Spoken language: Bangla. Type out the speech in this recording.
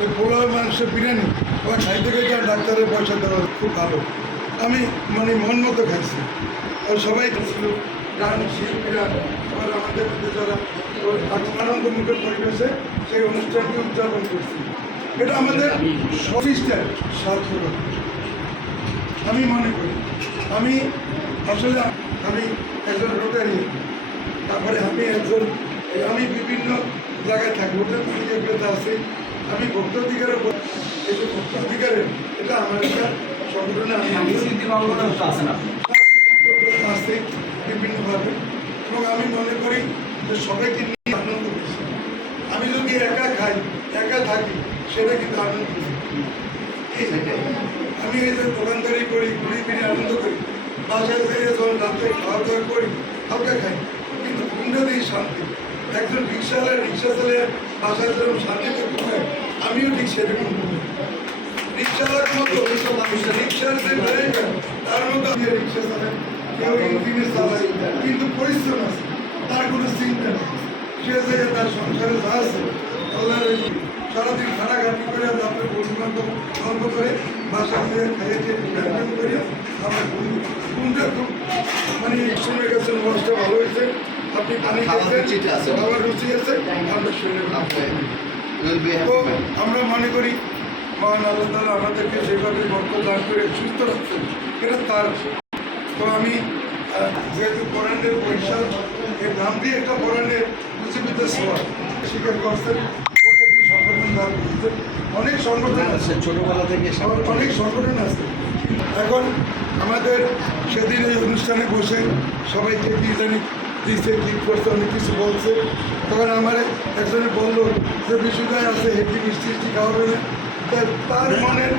ওই পোলাও মাংস বিরিয়ানি আমার খাইতে খাইতে আর ডাক্তারের পয়সা দেওয়া খুব ভালো। আমি মানে মন মতো খাইছি। আর সবাই ছিল গান শিল্পীরা, আবার আমাদের মধ্যে যারা আনন্দ মুখের পরিবেশে সেই অনুষ্ঠানটি উদযাপন করছি। এটা আমাদের সফিস্টার সার্থকতা আমি মনে করি। আমি আসলে আমি একজন রোটারি, তারপরে আমি বিভিন্ন জায়গায় থাকি, হোটেল ম্যানেজারগুলোতে আছি। আমি ভোক্তাধিকারের এই যে ভোক্তাধিকারের এটা আমার একটা সংগঠনে আছে বিভিন্নভাবে, এবং আমি মনে করি যে সবাইকে নিয়ে আনন্দ করছি। আমি যদি একা খাই একা থাকি সেটা কিন্তু আনন্দ নেই। আমি এই যে দোকানদারি করি, ঘুরি ফিরে আনন্দ করি, বাসায় থেকে যখন রাত্রে খাওয়া দাওয়া করি হালকা খাই, কিন্তু ঘুমটাতেই শান্তি। একজন রিক্সা চালিয়ে বাসায় যখন শান্তিতে ঘুমায় আমিও ঠিক সেরকম ঘুমাই। রিক্সাওয়ালার মতো রিক্সার যে ড্রাইভার তার মতো আমি রিক্সা চালাই, কেউ ইঞ্জিনে চালাই, কিন্তু পরিশ্রম আছে, তার কোনো চিন্তা নেই। সে যে তার সংসারে যা আছে আল্লাহর সারাদিন খাটাখাটি করে আপনার বন্ধু বান্ধব গল্প করে বাসা দিয়ে খাইয়েছে ব্যঞ্জন করে আমরা ঘুমটা খুব মানে শুনে গেছেন, বয়সটা ভালো হয়েছে, আপনি পানি খেয়েছেন, খাবার রুচি আছে, আমরা শরীরে তো আমরা মনে করি মহান আল্লাহ তাআলা আমাদেরকে সেভাবে বরকত দান করে সুস্থ রাখছেন, এটা তার। তো আমি যেহেতু কোরআনের বৈশাখ এর নাম দিয়ে একটা কোরআনের মুসিবতের সওয়াল স্বীকার করছেন, একটি সংগঠন দান করছে, অনেক সংগঠন আছে ছোটোবেলা থেকে, অনেক সংগঠন আছে। এখন আমাদের সেদিন এই অনুষ্ঠানে বসে সবাইকে বিরিয়ানি দিচ্ছে, ঠিক করছে, অনেক কিছু বলছে। তখন আমার একজনে বললো যে বিশুদায় আছে হেঁটে মিষ্টি খাওয়াবে না, তার মনের